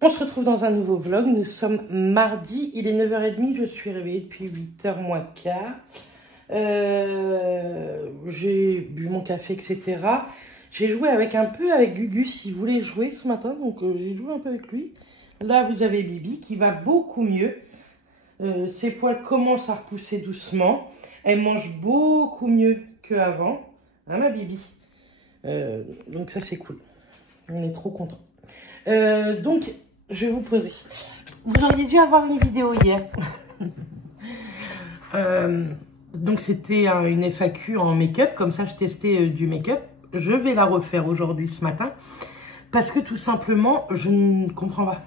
On se retrouve dans un nouveau vlog. Nous sommes mardi, il est 9h30, je suis réveillée depuis 8h moins quart. J'ai bu mon café, etc. J'ai joué un peu avec Gugus, il voulait jouer ce matin, donc j'ai joué un peu avec lui. Là, vous avez Bibi qui va beaucoup mieux. Ses poils commencent à repousser doucement. Elle mange beaucoup mieux qu'avant. Hein, ma Bibi? Donc ça, c'est cool. On est trop contents. Donc, je vais vous poser. Vous auriez dû avoir une vidéo hier. Donc, c'était une FAQ en make-up. Comme ça, je testais du make-up. Je vais la refaire aujourd'hui, ce matin. Parce que tout simplement, je ne comprends pas.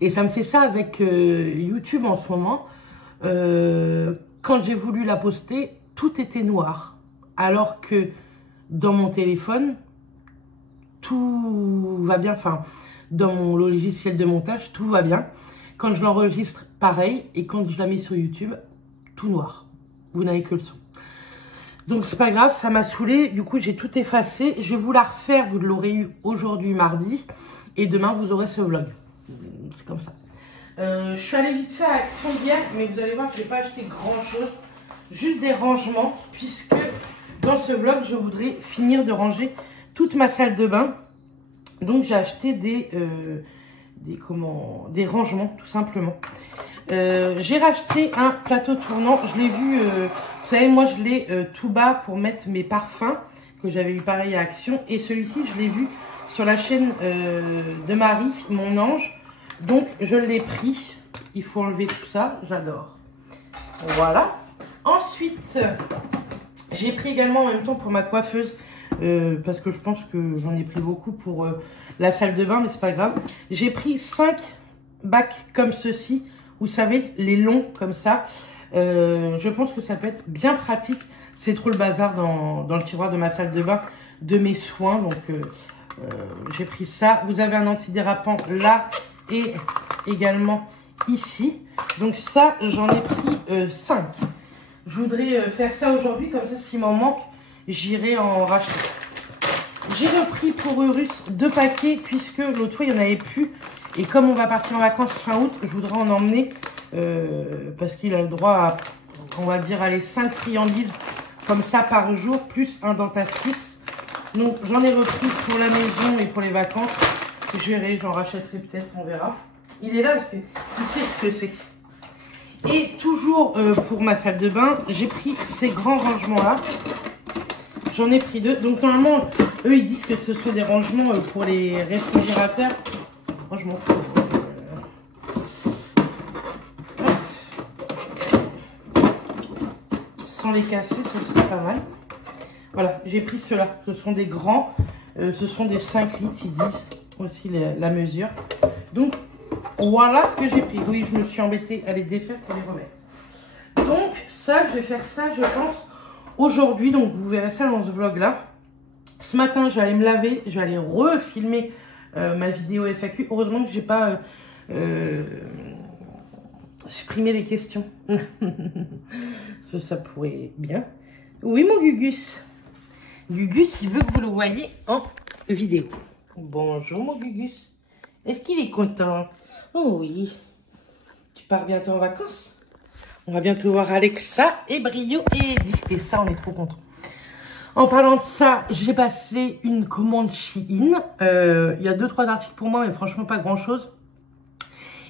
Et ça me fait ça avec YouTube en ce moment. Quand j'ai voulu la poster, tout était noir. Alors que dans mon téléphone, tout va bien. Enfin, dans mon logiciel de montage, tout va bien. Quand je l'enregistre, pareil. Et quand je la mets sur YouTube, tout noir. Vous n'avez que le son. Donc, c'est pas grave, ça m'a saoulé. Du coup, j'ai tout effacé. Je vais vous la refaire. Vous l'aurez eu aujourd'hui, mardi. Et demain, vous aurez ce vlog. C'est comme ça. Je suis allée vite fait à Action hier, mais vous allez voir que je n'ai pas acheté grand chose. Juste des rangements, puisque dans ce vlog, je voudrais finir de ranger toute ma salle de bain. Donc, j'ai acheté des rangements, tout simplement. J'ai racheté un plateau tournant. Je l'ai vu, vous savez, moi, je l'ai tout bas pour mettre mes parfums, que j'avais eu pareil à Action. Et celui-ci, je l'ai vu sur la chaîne de Marie, mon ange. Donc, je l'ai pris. Il faut enlever tout ça. J'adore. Voilà. Ensuite, j'ai pris également en même temps pour ma coiffeuse. Parce que je pense que j'en ai pris beaucoup pour la salle de bain. Mais c'est pas grave. J'ai pris 5 bacs comme ceci. Vous savez, les longs comme ça. Je pense que ça peut être bien pratique. C'est trop le bazar dans le tiroir de ma salle de bain. De mes soins. Donc, j'ai pris ça. Vous avez un antidérapant là. Et également ici. Donc ça, j'en ai pris 5. Je voudrais faire ça aujourd'hui. Comme ça, s'il m'en manque, j'irai en racheter. J'ai repris pour Urus 2 paquets. Puisque l'autre fois, il n'y en avait plus. Et comme on va partir en vacances fin août, je voudrais en emmener. Parce qu'il a le droit à, on va dire, aller 5 friandises comme ça par jour. Plus un Dentastix. Donc j'en ai repris pour la maison et pour les vacances. Je verrai, j'en rachèterai peut-être, on verra. Il est là parce qu'il sait ce que c'est. Et toujours pour ma salle de bain, j'ai pris ces grands rangements-là. J'en ai pris 2. Donc normalement, eux, ils disent que ce sont des rangements pour les réfrigérateurs. Moi, je m'en fous. Sans les casser, ça serait pas mal. Voilà, j'ai pris ceux-là. Ce sont des grands. Ce sont des 5 litres, ils disent aussi la mesure. Donc, voilà ce que j'ai pris. Oui, je me suis embêtée à les défaire pour les remettre. Donc, ça, je vais faire ça, je pense, aujourd'hui. Donc, vous verrez ça dans ce vlog-là. Ce matin, je vais aller me laver. Je vais aller refilmer ma vidéo FAQ. Heureusement que j'ai pas supprimé les questions. Ça pourrait bien. Oui, mon Gugus. Gugus, il veut que vous le voyez en vidéo. Bonjour, mon Gugus. Est-ce qu'il est content? Oh oui. Tu pars bientôt en vacances? On va bientôt voir Alexa et Brio et Eddie. Et ça, on est trop contents. En parlant de ça, j'ai passé une commande Shein. Il y a 2-3 articles pour moi, mais franchement, pas grand-chose.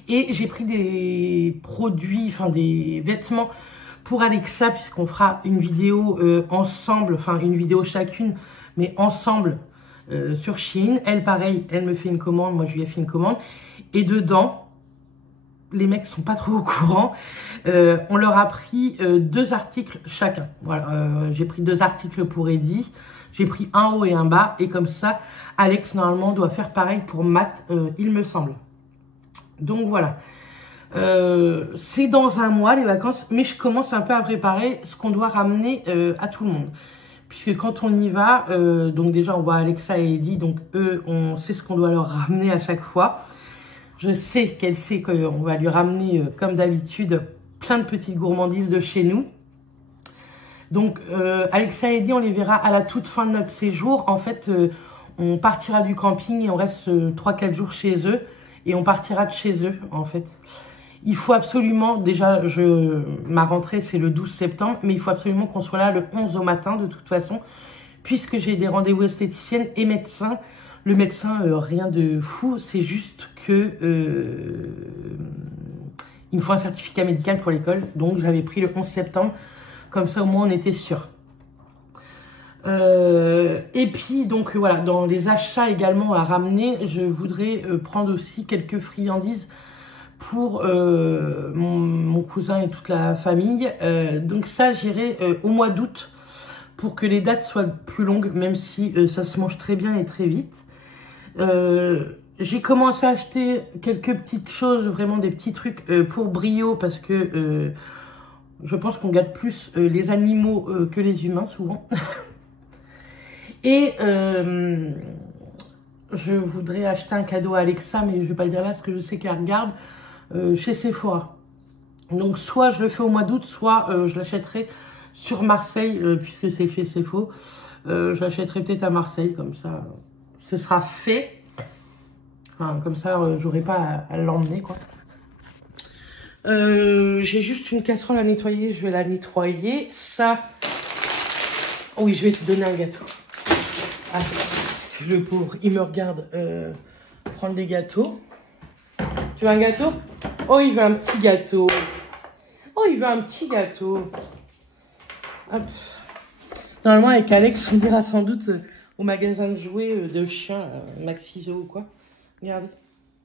Et j'ai pris des produits, enfin des vêtements pour Alexa, puisqu'on fera une vidéo ensemble, enfin une vidéo chacune, mais ensemble sur Shein. Elle, pareil, elle me fait une commande, moi je lui ai fait une commande. Et dedans, les mecs sont pas trop au courant. On leur a pris 2 articles chacun. Voilà, j'ai pris 2 articles pour Eddie. J'ai pris un haut et un bas. Et comme ça, Alex, normalement, doit faire pareil pour Matt, il me semble. Donc voilà. C'est dans un mois les vacances, mais je commence un peu à préparer ce qu'on doit ramener à tout le monde. Puisque quand on y va, donc déjà on voit Alexa et Eddie, donc eux, on sait ce qu'on doit leur ramener à chaque fois. Je sais qu'elle sait qu'on va lui ramener, comme d'habitude, plein de petites gourmandises de chez nous. Donc Alexa et Eddie, on les verra à la toute fin de notre séjour. En fait, on partira du camping et on reste 3-4 jours chez eux. et on partira de chez eux, en fait. Il faut absolument, déjà, ma rentrée, c'est le 12 septembre, mais il faut absolument qu'on soit là le 11 au matin, de toute façon, puisque j'ai des rendez-vous esthéticiennes et médecins. Le médecin, rien de fou, c'est juste que il me faut un certificat médical pour l'école, donc j'avais pris le 11 septembre, comme ça au moins on était sûr. Et puis donc voilà, dans les achats également à ramener, je voudrais prendre aussi quelques friandises pour mon cousin et toute la famille. Donc ça, j'irai au mois d'août pour que les dates soient plus longues, même si ça se mange très bien et très vite. J'ai commencé à acheter quelques petites choses, vraiment des petits trucs pour Brio, parce que je pense qu'on gâte plus les animaux que les humains, souvent. Et je voudrais acheter un cadeau à Alexa, mais je vais pas le dire là, parce que je sais qu'elle regarde chez Sephora. Donc, soit je le fais au mois d'août, soit je l'achèterai sur Marseille, puisque c'est chez Sephora. Je l'achèterai peut-être à Marseille, comme ça, ce sera fait. Enfin, comme ça, j'aurai pas à l'emmener, quoi. J'ai juste une casserole à nettoyer, je vais la nettoyer. Ça, oui, je vais te donner un gâteau. Ah, parce que le pauvre, il me regarde prendre des gâteaux. Tu veux un gâteau? Oh, il veut un petit gâteau. Oh, il veut un petit gâteau. Hop. Normalement, avec Alex, on ira sans doute au magasin de jouets de chiens, Maxiso ou quoi. Regardez.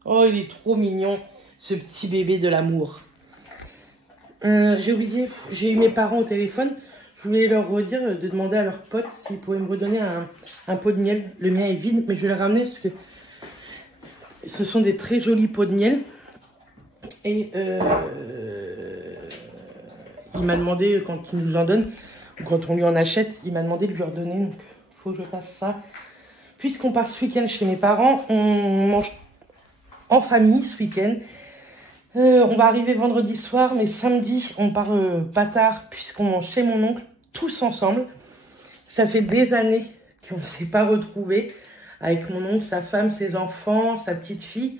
Oh, il est trop mignon, ce petit bébé de l'amour. J'ai oublié, j'ai eu mes parents au téléphone. Je voulais leur redire de demander à leurs potes s'ils pouvaient me redonner un pot de miel. Le mien est vide, mais je vais le ramener parce que ce sont des très jolis pots de miel. Et il m'a demandé, quand il nous en donne, ou quand on lui en achète, il m'a demandé de lui redonner. Donc, il faut que je fasse ça. Puisqu'on part ce week-end chez mes parents, on mange en famille ce week-end. On va arriver vendredi soir, mais samedi, on part pas tard, puisqu'on mange chez mon oncle, tous ensemble. Ça fait des années qu'on ne s'est pas retrouvés, avec mon oncle, sa femme, ses enfants, sa petite fille.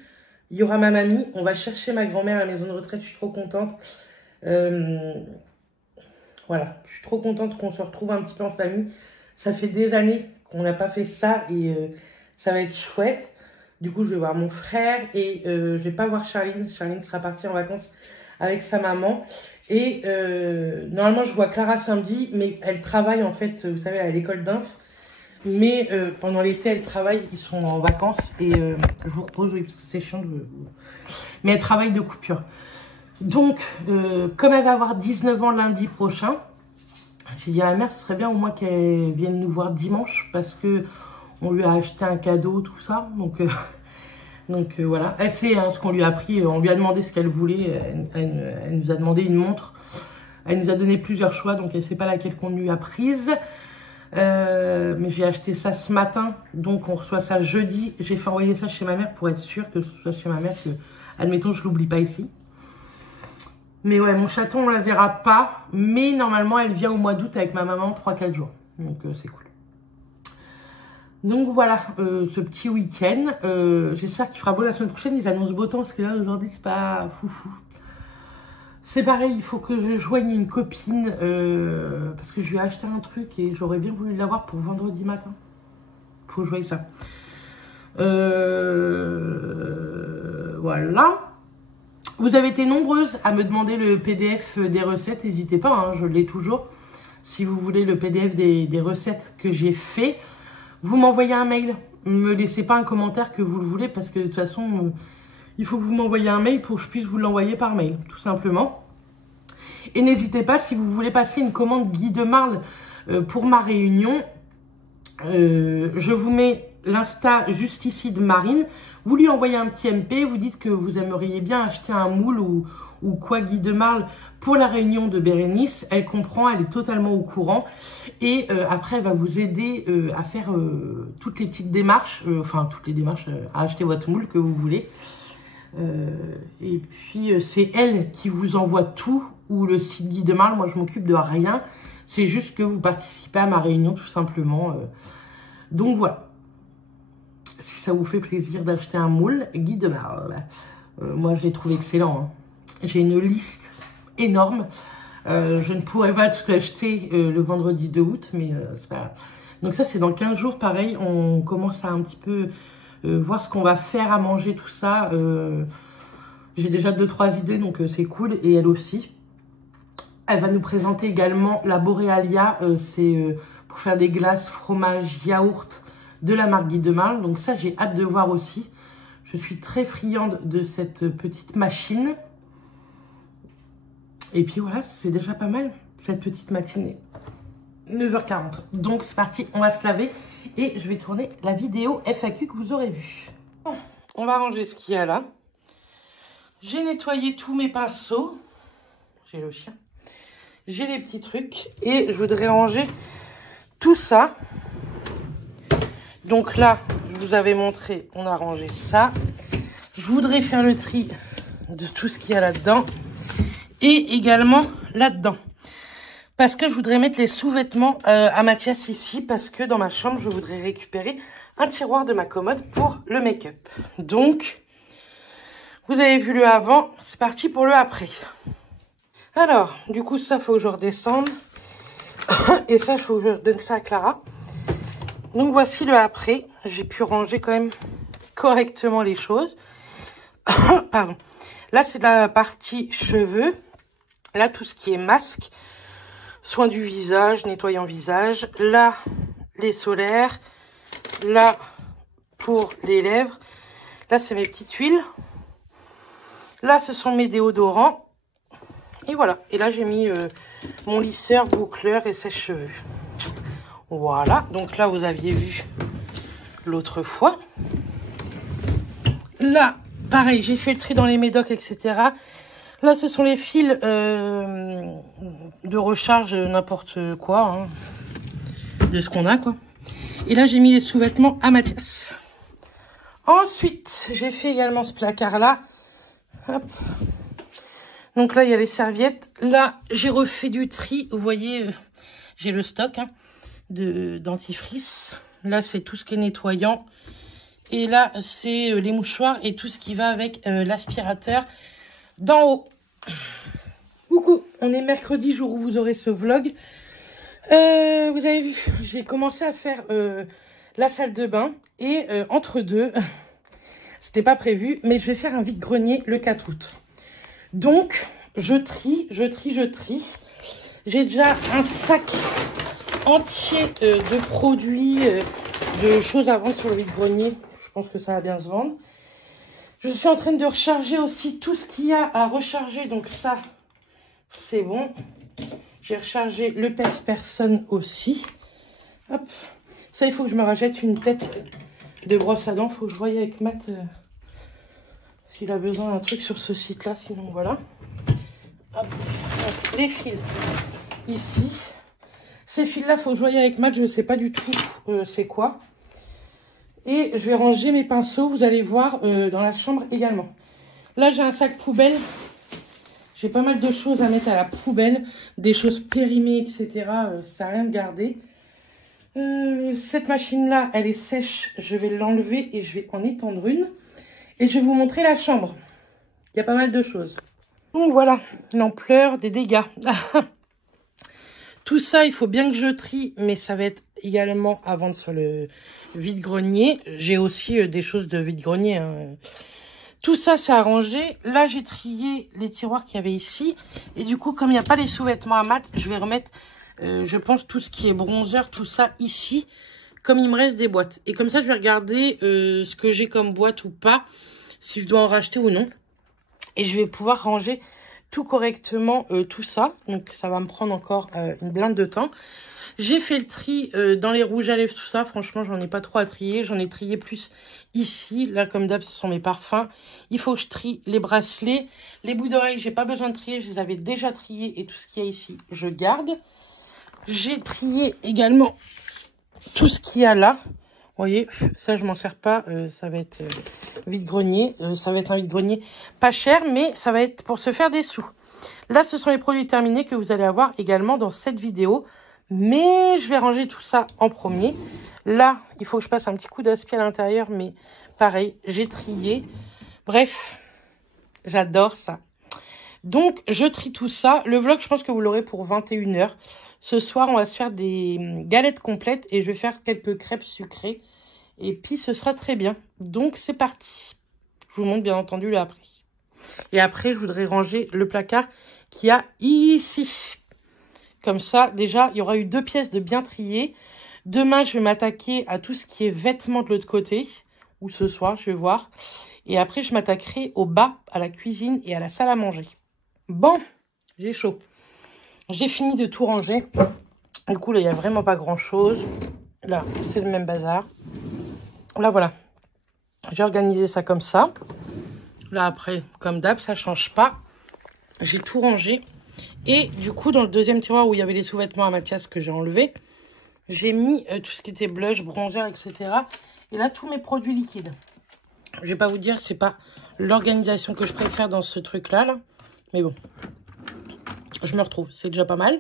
Il y aura ma mamie. On va chercher ma grand-mère à la maison de retraite. Je suis trop contente. Voilà, je suis trop contente qu'on se retrouve un petit peu en famille. Ça fait des années qu'on n'a pas fait ça et ça va être chouette. Du coup, je vais voir mon frère et je vais pas voir Charline. Charline sera partie en vacances avec sa maman. Et normalement, je vois Clara samedi, mais elle travaille en fait, vous savez, à l'école d'inf. Mais pendant l'été, elle travaille, ils sont en vacances et je vous repose, oui, parce que c'est chiant de... Mais elle travaille de coupure. Donc, comme elle va avoir 19 ans lundi prochain, j'ai dit à la mère, ce serait bien au moins qu'elle vienne nous voir dimanche, parce que on lui a acheté un cadeau, tout ça. Donc voilà, elle sait ce qu'on lui a pris, on lui a demandé ce qu'elle voulait, elle nous a demandé une montre. Elle nous a donné plusieurs choix, donc elle ne sait pas laquelle qu'on lui a prise. Mais j'ai acheté ça ce matin, donc on reçoit ça jeudi. J'ai fait envoyer ça chez ma mère pour être sûre que ce soit chez ma mère, que, admettons, je l'oublie pas ici. Mais ouais, mon chaton, on la verra pas, mais normalement, elle vient au mois d'août avec ma maman 3-4 jours. Donc c'est cool. Donc voilà, ce petit week-end. J'espère qu'il fera beau la semaine prochaine. Ils annoncent beau temps, parce que là, aujourd'hui, c'est pas foufou. C'est pareil, il faut que je joigne une copine, parce que je lui ai acheté un truc et j'aurais bien voulu l'avoir pour vendredi matin. Faut que je voie ça. Voilà. Vous avez été nombreuses à me demander le PDF des recettes. N'hésitez pas, hein, je l'ai toujours. Si vous voulez le PDF des recettes que j'ai fait, vous m'envoyez un mail. Ne me laissez pas un commentaire que vous le voulez, parce que de toute façon... il faut que vous m'envoyiez un mail pour que je puisse vous l'envoyer par mail, tout simplement. Et n'hésitez pas, si vous voulez passer une commande Guy de Marle pour ma réunion, je vous mets l'Insta juste ici de Marine. Vous lui envoyez un petit MP, vous dites que vous aimeriez bien acheter un moule ou quoi Guy de Marle pour la réunion de Bérénice. Elle comprend, elle est totalement au courant. Et après, elle va vous aider à faire toutes les petites démarches, enfin toutes les démarches à acheter votre moule que vous voulez. Et puis c'est elle qui vous envoie tout, ou le site Guy de Marle. Moi je m'occupe de rien, c'est juste que vous participez à ma réunion tout simplement. Donc voilà, si ça vous fait plaisir d'acheter un moule Guy de Marle. Moi, je l'ai trouvé excellent. Hein. J'ai une liste énorme. Je ne pourrais pas tout acheter le vendredi 2 août, mais c'est pas grave. Donc ça, c'est dans 15 jours, pareil. On commence à un petit peu voir ce qu'on va faire à manger, tout ça. J'ai déjà 2-3 idées, donc c'est cool. Et elle aussi. Elle va nous présenter également la Borealia. C'est pour faire des glaces, fromage, yaourt de la marque Guy de Marle. Donc ça, j'ai hâte de voir aussi. Je suis très friande de cette petite machine. Et puis voilà, c'est déjà pas mal, cette petite matinée. 9h40. Donc c'est parti, on va se laver. Et je vais tourner la vidéo FAQ que vous aurez vue. Bon, on va ranger ce qu'il y a là. J'ai nettoyé tous mes pinceaux. J'ai le chien. J'ai les petits trucs. Et je voudrais ranger tout ça. Donc là, je vous avais montré, on a rangé ça. Je voudrais faire le tri de tout ce qu'il y a là-dedans. Et également là-dedans. Parce que je voudrais mettre les sous-vêtements à Mathias ici. Parce que dans ma chambre, je voudrais récupérer un tiroir de ma commode pour le make-up. Donc, vous avez vu le avant. C'est parti pour le après. Alors, du coup, ça, faut que je redescende. Et ça, il faut que je donne ça à Clara. Donc, voici le après. J'ai pu ranger quand même correctement les choses. Pardon. Là, c'est la partie cheveux. Là, tout ce qui est masque, soin du visage, nettoyant visage. Là, les solaires. Là, pour les lèvres. Là, c'est mes petites huiles. Là, ce sont mes déodorants. Et voilà. Et là, j'ai mis mon lisseur, boucleur et sèche-cheveux. Voilà. Donc là, vous aviez vu l'autre fois. Là, pareil, j'ai fait le tri dans les médocs, etc. Là, ce sont les fils de recharge, n'importe quoi, hein, de ce qu'on a, quoi. Et là, j'ai mis les sous-vêtements à Mathias. Ensuite, j'ai fait également ce placard-là. Hop. Donc là, il y a les serviettes. Là, j'ai refait du tri. Vous voyez, j'ai le stock hein, de dentifrice. Là, c'est tout ce qui est nettoyant. Et là, c'est les mouchoirs et tout ce qui va avec l'aspirateur d'en haut. Coucou, on est mercredi, jour où vous aurez ce vlog. Vous avez vu, j'ai commencé à faire la salle de bain. Et entre deux, c'était pas prévu, mais je vais faire un vide-grenier le 4 août. Donc, je trie. J'ai déjà un sac entier de produits, de choses à vendre sur le vide-grenier. Je pense que ça va bien se vendre. Je suis en train de recharger aussi tout ce qu'il y a à recharger. Donc ça, c'est bon. J'ai rechargé le pèse-personne aussi. Hop. Ça, il faut que je me rachète une tête de brosse à dents. Il faut que je voie avec Matt s'il a besoin d'un truc sur ce site-là. Sinon, voilà. Hop. Hop. Les fils ici. Ces fils-là, il faut que je voie avec Matt. Je ne sais pas du tout c'est quoi. Et je vais ranger mes pinceaux, vous allez voir, dans la chambre également. Là, j'ai un sac poubelle. J'ai pas mal de choses à mettre à la poubelle. Des choses périmées, etc. Ça n'a rien de gardé. Cette machine-là, elle est sèche. Je vais l'enlever et je vais en étendre une. Et je vais vous montrer la chambre. Il y a pas mal de choses. Donc voilà, l'ampleur des dégâts. Tout ça, il faut bien que je trie, mais ça va être également à vendre sur le vide-grenier. J'ai aussi des choses de vide-grenier. Hein. Tout ça, c'est arrangé. Là, j'ai trié les tiroirs qu'il y avait ici. Et du coup, comme il n'y a pas les sous-vêtements à mat, je vais remettre, je pense, tout ce qui est bronzer, tout ça ici, comme il me reste des boîtes. Et comme ça, je vais regarder ce que j'ai comme boîte ou pas, si je dois en racheter ou non. Et je vais pouvoir ranger tout correctement tout ça. Donc, ça va me prendre encore une blinde de temps. J'ai fait le tri dans les rouges à lèvres, tout ça. Franchement, j'en ai pas trop à trier. J'en ai trié plus ici. Là, comme d'hab, ce sont mes parfums. Il faut que je trie les bracelets. Les bouts d'oreilles, j'ai pas besoin de trier. Je les avais déjà triés. Et tout ce qu'il y a ici, je garde. J'ai trié également tout ce qu'il y a là. Vous voyez, ça, je m'en sers pas. Ça va être vide-grenier. Ça va être un vide-grenier pas cher, mais ça va être pour se faire des sous. Là, ce sont les produits terminés que vous allez avoir également dans cette vidéo. Mais je vais ranger tout ça en premier. Là, il faut que je passe un petit coup d'aspi à l'intérieur, mais pareil, j'ai trié. Bref, j'adore ça. Donc, je trie tout ça. Le vlog, je pense que vous l'aurez pour 21 h. Ce soir, on va se faire des galettes complètes et je vais faire quelques crêpes sucrées. Et puis, ce sera très bien. Donc, c'est parti. Je vous montre, bien entendu, le après. Et après, je voudrais ranger le placard qu'il y a ici. Comme ça, déjà, il y aura eu 2 pièces de bien triées. Demain, je vais m'attaquer à tout ce qui est vêtements de l'autre côté. Ou ce soir, je vais voir. Et après, je m'attaquerai au bas, à la cuisine et à la salle à manger. Bon, j'ai chaud. J'ai fini de tout ranger. Du coup, là, il n'y a vraiment pas grand-chose. Là, c'est le même bazar. Là, voilà. J'ai organisé ça comme ça. Là, après, comme d'hab, ça ne change pas. J'ai tout rangé. Et du coup, dans le deuxième tiroir où il y avait les sous-vêtements à Mathias que j'ai enlevé, j'ai mis tout ce qui était blush, bronzer, etc. Et là, tous mes produits liquides. Je vais pas vous dire, c'est pas l'organisation que je préfère dans ce truc-là, là. Mais bon, je me retrouve. C'est déjà pas mal.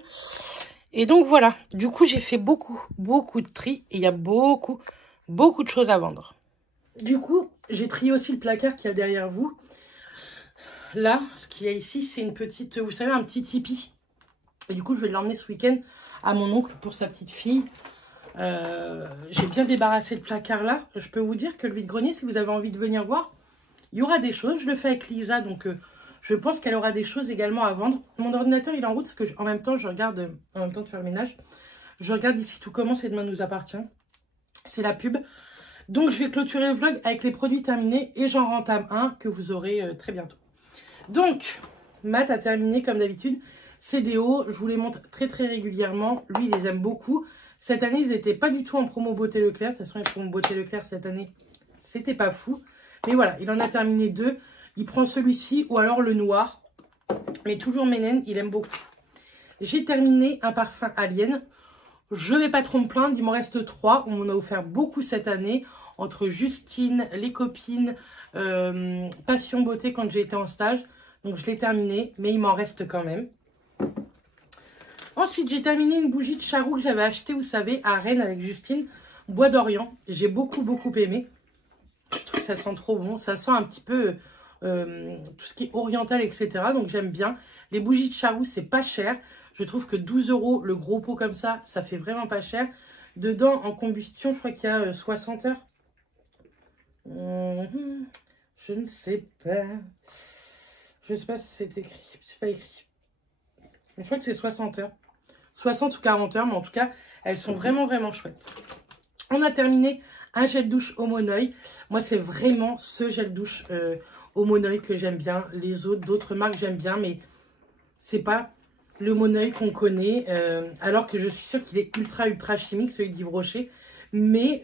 Et donc, voilà. Du coup, j'ai fait beaucoup de tri. Et il y a beaucoup de choses à vendre. Du coup, j'ai trié aussi le placard qu'il y a derrière vous. Là, ce qu'il y a ici, c'est une petite, vous savez, un petit tipi. Et du coup, je vais l'emmener ce week-end à mon oncle pour sa petite fille. J'ai bien débarrassé le placard là. Je peux vous dire que le vide-grenier, si vous avez envie de venir voir, il y aura des choses. Je le fais avec Lisa, donc je pense qu'elle aura des choses également à vendre. Mon ordinateur, il est en route parce que en même temps, je regarde, en même temps de faire le ménage, je regarde ici tout commence et demain nous appartient. C'est la pub. Donc, je vais clôturer le vlog avec les produits terminés et j'en rentame un que vous aurez très bientôt. Donc, Matt a terminé comme d'habitude ses déos. Je vous les montre très régulièrement. Lui, il les aime beaucoup. Cette année, ils n'étaient pas du tout en promo Beauté Leclerc. De toute façon, les promos Beauté Leclerc cette année, c'était pas fou. Mais voilà, il en a terminé 2. Il prend celui-ci ou alors le noir. Mais toujours Ménène, il aime beaucoup. J'ai terminé un parfum Alien. Je ne vais pas trop me plaindre, il m'en reste 3. On m'en a offert beaucoup cette année. Entre Justine, les copines, Passion Beauté quand j'ai été en stage. Donc je l'ai terminé, mais il m'en reste quand même. Ensuite, j'ai terminé une bougie de charroux que j'avais achetée, vous savez, à Rennes avec Justine. Bois d'Orient. J'ai beaucoup aimé. Je trouve que ça sent trop bon. Ça sent un petit peu tout ce qui est oriental, etc. Donc j'aime bien. Les bougies de charroux, c'est pas cher. Je trouve que 12 € le gros pot comme ça, ça fait vraiment pas cher. Dedans, en combustion, je crois qu'il y a 60 heures. Je ne sais pas. Je ne sais pas si c'est écrit. C'est pas écrit. Mais je crois que c'est 60 heures. 60 ou 40 heures, mais en tout cas, elles sont vraiment chouettes. On a terminé un gel douche au Moneuil. Moi, c'est vraiment ce gel douche au Moneuil que j'aime bien. Les autres, d'autres marques, j'aime bien, mais c'est pas le Moneuil qu'on connaît. Alors que je suis sûre qu'il est ultra chimique, celui d'Yves Rocher. Mais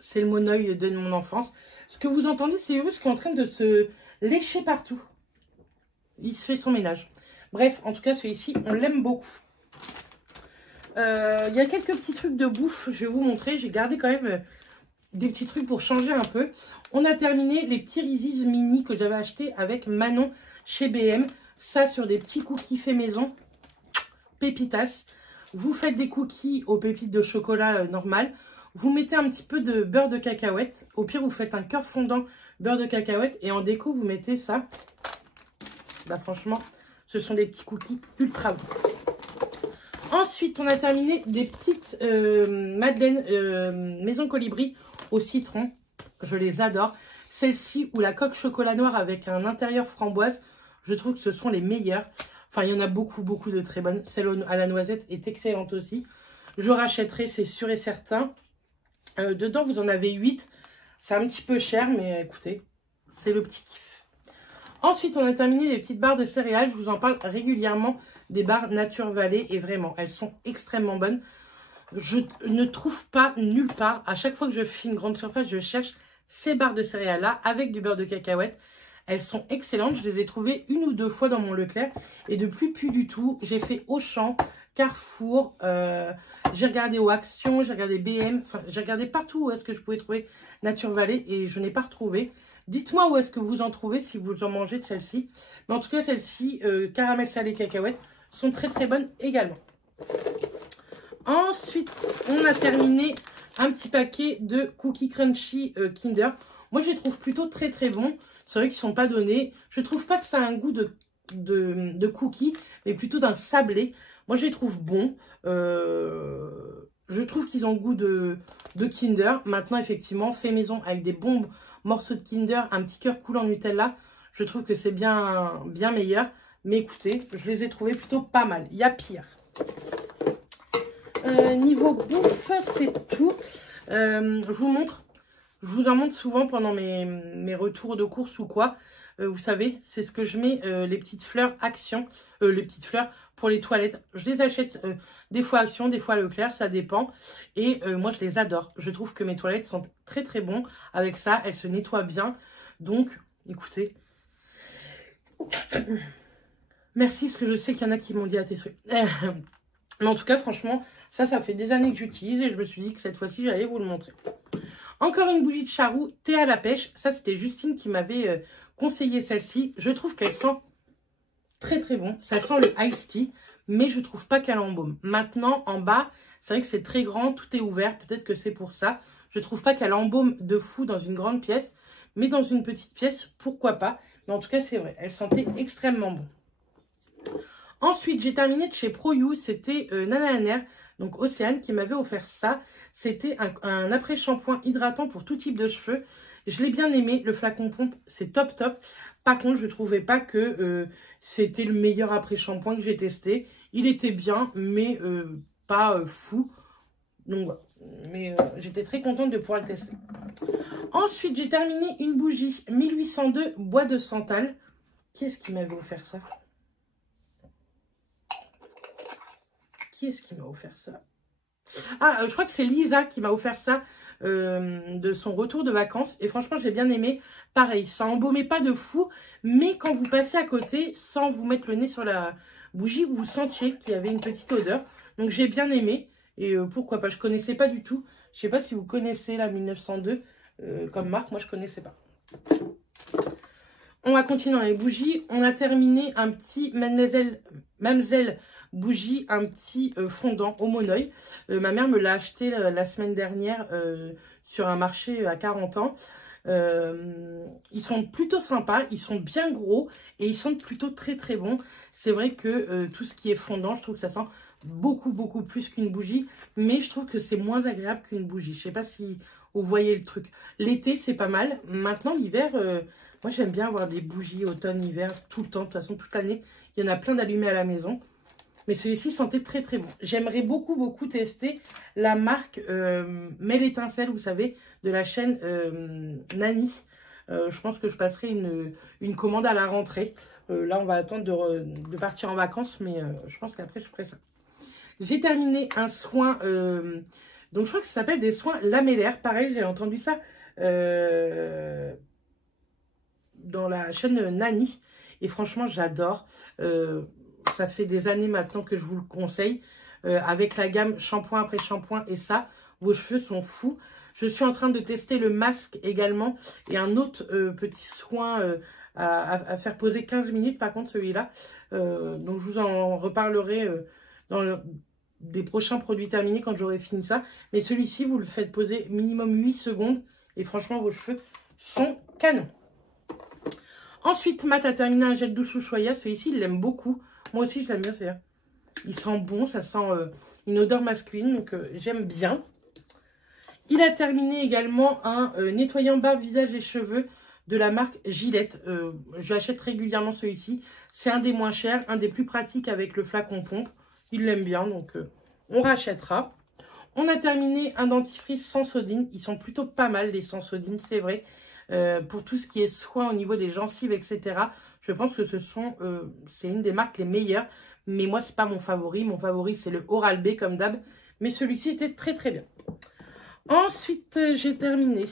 c'est le Moneuil de mon enfance. Ce que vous entendez, c'est Urus qui est en train de se lécher partout. Il se fait son ménage. Bref, en tout cas, celui-ci, on l'aime beaucoup. Il y a quelques petits trucs de bouffe, je vais vous montrer. J'ai gardé quand même des petits trucs pour changer un peu. On a terminé les petits Reese's mini que j'avais acheté avec Manon chez BM. Ça, sur des petits cookies faits maison. Pépitas. Vous faites des cookies aux pépites de chocolat normal. Vous mettez un petit peu de beurre de cacahuète. Au pire, vous faites un cœur fondant beurre de cacahuète. Et en déco, vous mettez ça. Bah franchement, ce sont des petits cookies ultra bons. Ensuite, on a terminé des petites madeleines Maison Colibri au citron. Je les adore. Celle-ci ou la coque chocolat noir avec un intérieur framboise, je trouve que ce sont les meilleures. Enfin, il y en a beaucoup de très bonnes. Celle à la noisette est excellente aussi. Je rachèterai, c'est sûr et certain. Dedans, vous en avez 8. C'est un petit peu cher, mais écoutez, c'est le petit kiff. Ensuite, on a terminé les petites barres de céréales. Je vous en parle régulièrement des barres Nature Valley. Et vraiment, elles sont extrêmement bonnes. Je ne trouve pas nulle part. À chaque fois que je fais une grande surface, je cherche ces barres de céréales-là avec du beurre de cacahuète. Elles sont excellentes. Je les ai trouvées 1 ou 2 fois dans mon Leclerc. Et depuis, plus du tout. J'ai fait Auchan, Carrefour. J'ai regardé au Action, j'ai regardé BM. Enfin, j'ai regardé partout où est-ce que je pouvais trouver Nature Valley. Et je n'ai pas retrouvé. Dites-moi où est-ce que vous en trouvez si vous en mangez de celle-ci. Mais en tout cas, celle-ci, caramel salé cacahuète, sont très bonnes également. Ensuite, on a terminé un petit paquet de cookies crunchy Kinder. Moi, je les trouve plutôt très très bons. C'est vrai qu'ils ne sont pas donnés. Je trouve pas que ça a un goût de cookies, mais plutôt d'un sablé. Moi, je les trouve bons. Je trouve qu'ils ont le goût de Kinder. Maintenant, effectivement, fait maison avec des bons morceaux de Kinder, un petit cœur coulant Nutella. Je trouve que c'est bien meilleur. Mais écoutez, je les ai trouvés plutôt pas mal. Il y a pire. Niveau bouffe, c'est tout. Je vous en montre souvent pendant mes retours de course ou quoi. Vous savez, c'est ce que je mets, les petites fleurs Action, les petites fleurs pour les toilettes. Je les achète des fois Action, des fois Leclerc, ça dépend. Et moi, je les adore. Je trouve que mes toilettes sont très très bons avec ça. Elles se nettoient bien. Donc, écoutez. Merci, parce que je sais qu'il y en a qui m'ont dit à tester. Mais en tout cas, franchement, ça fait des années que j'utilise et je me suis dit que cette fois-ci, j'allais vous le montrer. Encore une bougie de charroux, thé à la pêche. Ça, c'était Justine qui m'avait conseillé celle-ci. Je trouve qu'elle sent très très bon. Ça sent le iced tea, mais je trouve pas qu'elle embaume. Maintenant, en bas, c'est vrai que c'est très grand, tout est ouvert. Peut-être que c'est pour ça. Je trouve pas qu'elle embaume de fou dans une grande pièce, mais dans une petite pièce, pourquoi pas. Mais en tout cas, c'est vrai, elle sentait extrêmement bon. Ensuite, j'ai terminé de chez ProYou. C'était Nana Laner, donc Océane, qui m'avait offert ça. C'était un après-shampoing hydratant pour tout type de cheveux. Je l'ai bien aimé. Le flacon pompe, c'est top top. Par contre, je ne trouvais pas que c'était le meilleur après-shampoing que j'ai testé. Il était bien, mais pas fou. Donc voilà. Mais j'étais très contente de pouvoir le tester. Ensuite, j'ai terminé une bougie 1802 bois de santal. Qui est-ce qui m'avait offert ça? Qui est-ce qui m'a offert ça? Ah, je crois que c'est Lisa qui m'a offert ça de son retour de vacances. Et franchement, j'ai bien aimé. Pareil, ça embaumait pas de fou. Mais quand vous passez à côté, sans vous mettre le nez sur la bougie, vous sentiez qu'il y avait une petite odeur. Donc, j'ai bien aimé. Et pourquoi pas, je connaissais pas du tout. Je sais pas si vous connaissez la 1902 comme marque. Moi, je connaissais pas. On va continuer dans les bougies. On a terminé un petit Mamselle bougie, un petit fondant au Monoeil. Ma mère me l'a acheté la semaine dernière sur un marché à 40 ans. Ils sont plutôt sympas, ils sont bien gros et ils sentent plutôt très très bons. C'est vrai que tout ce qui est fondant, je trouve que ça sent beaucoup plus qu'une bougie, mais je trouve que c'est moins agréable qu'une bougie. Je sais pas si vous voyez le truc. L'été, c'est pas mal. Maintenant, l'hiver, moi j'aime bien avoir des bougies automne, hiver, tout le temps. De toute façon, toute l'année, il y en a plein d'allumés à la maison. Mais celui-ci sentait très très bon. J'aimerais beaucoup tester la marque Mel Étincelle, vous savez, de la chaîne Nani. Je pense que je passerai une commande à la rentrée. Là, on va attendre de partir en vacances, mais je pense qu'après, je ferai ça. J'ai terminé un soin, donc je crois que ça s'appelle des soins lamellaires. Pareil, j'ai entendu ça dans la chaîne Nani. Et franchement, j'adore. Ça fait des années maintenant que je vous le conseille. Avec la gamme shampoing après shampoing et ça, vos cheveux sont fous. Je suis en train de tester le masque également. Et un autre petit soin à faire poser 15 minutes. Par contre, celui-là. Donc, je vous en reparlerai dans des prochains produits terminés quand j'aurai fini ça. Mais celui-ci, vous le faites poser minimum 8 secondes. Et franchement, vos cheveux sont canons. Ensuite, Matt a terminé un gel douche Ushuaïa. Celui-ci, il l'aime beaucoup. Moi aussi, je l'aime bien. C'est-à-dire, il sent bon, ça sent une odeur masculine. Donc, j'aime bien. Il a terminé également un nettoyant barbe, visage et cheveux de la marque Gillette. Je l'achète régulièrement celui-ci. C'est un des moins chers, un des plus pratiques avec le flacon pompe. Il l'aime bien, donc on rachètera. On a terminé un dentifrice sans sodine. Ils sont plutôt pas mal, les sans sodine, c'est vrai. Pour tout ce qui est soin au niveau des gencives, etc. Je pense que c'est une des marques les meilleures. Mais moi, c'est pas mon favori. Mon favori, c'est le Oral-B comme d'hab. Mais celui-ci était très très bien. Ensuite, j'ai terminé.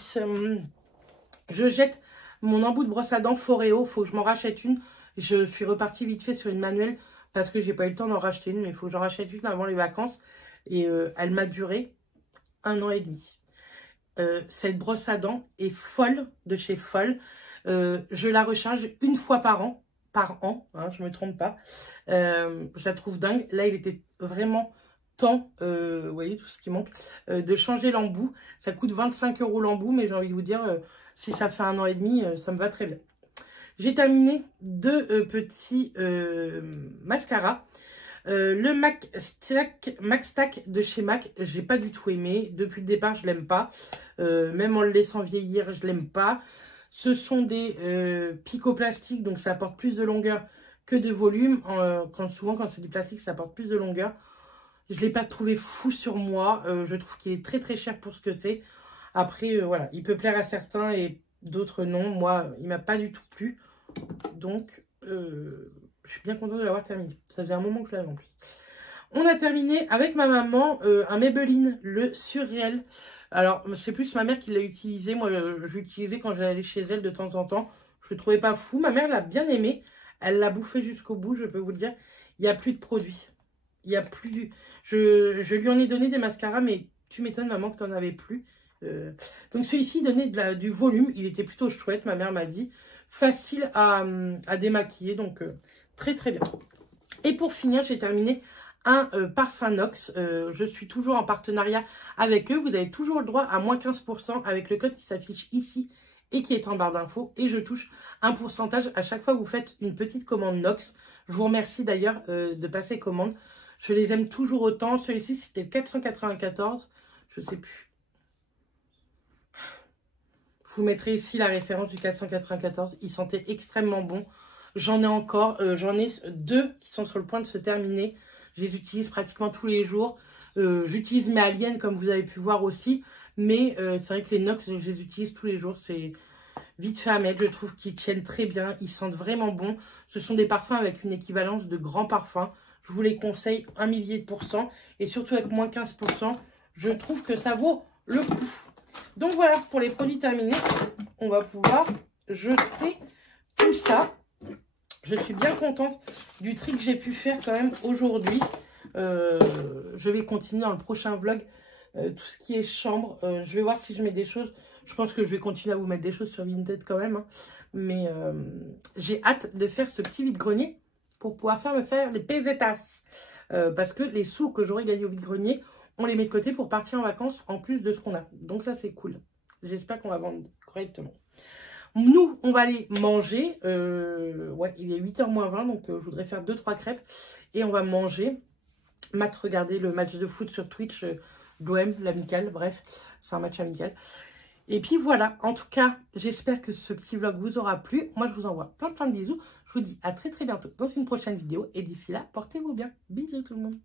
Je jette mon embout de brosse à dents Foreo. Il faut que je m'en rachète une. Je suis repartie vite fait sur une manuelle parce que j'ai pas eu le temps d'en racheter une. Mais il faut que j'en rachète une avant les vacances. Et elle m'a duré 1 an et demi. Cette brosse à dents est folle, de chez Folle. Je la recharge une fois par an. par an, hein, je me trompe pas. Je la trouve dingue. Là, il était vraiment temps, vous voyez tout ce qui manque, de changer l'embout. Ça coûte 25 € l'embout, mais j'ai envie de vous dire, si ça fait 1 an et demi, ça me va très bien. J'ai terminé 2 petits mascaras. Le Max Stack de chez MAC, j'ai pas du tout aimé. Depuis le départ, je l'aime pas. Même en le laissant vieillir, je l'aime pas. Ce sont des picots plastiques, donc ça apporte plus de longueur que de volume. Souvent, quand c'est du plastique, ça apporte plus de longueur. Je l'ai pas trouvé fou sur moi. Je trouve qu'il est très très cher pour ce que c'est. Après, voilà, il peut plaire à certains et d'autres non. Moi, il m'a pas du tout plu. Donc, je suis bien contente de l'avoir terminé. Ça faisait un moment que je l'avais en plus. On a terminé avec ma maman un Maybelline, le Surréel. Alors, c'est plus ma mère qui l'a utilisé. Moi, je l'utilisais quand j'allais chez elle de temps en temps. Je le trouvais pas fou. Ma mère l'a bien aimé. Elle l'a bouffé jusqu'au bout, je peux vous le dire. Il n'y a plus de produits. Il n'y a plus... Je lui en ai donné des mascaras, mais tu m'étonnes, maman, que tu n'en avais plus. Donc, celui-ci donnait du volume. Il était plutôt chouette, ma mère m'a dit. Facile à démaquiller, donc... très très bien. Et pour finir, j'ai terminé un parfum Nox. Je suis toujours en partenariat avec eux. Vous avez toujours le droit à moins 15% avec le code qui s'affiche ici et qui est en barre d'infos. Et je touche un pourcentage à chaque fois que vous faites une petite commande Nox. Je vous remercie d'ailleurs de passer commande. Je les aime toujours autant. Celui-ci, c'était le 494. Je sais plus. Je vous mettrai ici la référence du 494. Il sentait extrêmement bon. J'en ai encore, j'en ai 2 qui sont sur le point de se terminer. Je les utilise pratiquement tous les jours. J'utilise mes aliens comme vous avez pu voir aussi. Mais c'est vrai que les Nox, je les utilise tous les jours. C'est vite fait à mettre. Je trouve qu'ils tiennent très bien. Ils sentent vraiment bon. Ce sont des parfums avec une équivalence de grands parfums. Je vous les conseille 1 millier de %. Et surtout avec moins 15%, je trouve que ça vaut le coup. Donc voilà, pour les produits terminés, on va pouvoir jeter tout ça. Je suis bien contente du tri que j'ai pu faire quand même aujourd'hui. Je vais continuer dans le prochain vlog tout ce qui est chambre. Je vais voir si je mets des choses. Je pense que je vais continuer à vous mettre des choses sur Vinted quand même. Hein. Mais j'ai hâte de faire ce petit vide-grenier pour pouvoir me faire des pesetas. Parce que les sous que j'aurais gagnés au vide-grenier, on les met de côté pour partir en vacances en plus de ce qu'on a. Donc ça, c'est cool. J'espère qu'on va vendre correctement. Nous, on va aller manger. Ouais, il est 8h moins 20, donc je voudrais faire 2-3 crêpes. Et on va manger. Matt, regardez le match de foot sur Twitch de l'OM, l'amical. Bref, c'est un match amical. Et puis voilà, en tout cas, j'espère que ce petit vlog vous aura plu. Moi, je vous envoie plein de bisous. Je vous dis à très bientôt dans une prochaine vidéo. Et d'ici là, portez-vous bien. Bisous tout le monde.